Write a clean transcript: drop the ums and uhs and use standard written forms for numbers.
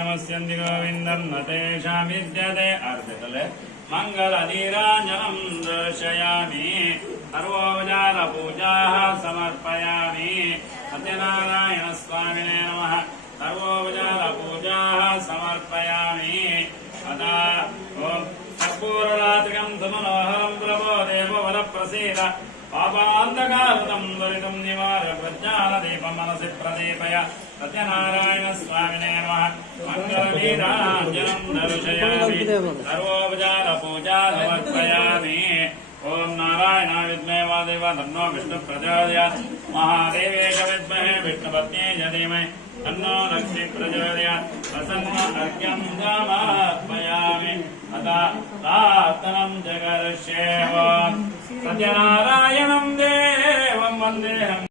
नमस्यन्ति गोविन्दं न तेषां विद्यते अर्पितले मङ्गलनीराञ्जनं दर्शयामि सर्वोपचारपूजाः समर्पयामि सत्यनारायणस्वामिने नमः सर्वोपचारपूजाः समर्पयामि अदा ॐ कर्पूररात्रिकं सुमनोहरं प्रभो देवो वरप्रसीद पापान्तकारुतं दुरितं निवार प्रज्ञानदीपं मनसि प्रदीपय सत्यनारायणस्वामिने नमः मङ्गलनीराञ्जनं दर्शयामि सर्वोपचारपूजा समर्पयामि ॐ नारायणाय विद्महे वासुदेवाय तन्नो विष्णुः प्रचोदयात् महादेवेश विद्महे विष्णुपत्न्यै च धीमहि तन्नो लक्ष्मीः प्रचोदयात् प्रसन्न अर्घ्यं समर्पयामि अतः प्रार्थनं च करिष्ये ॐ सत्यनारायण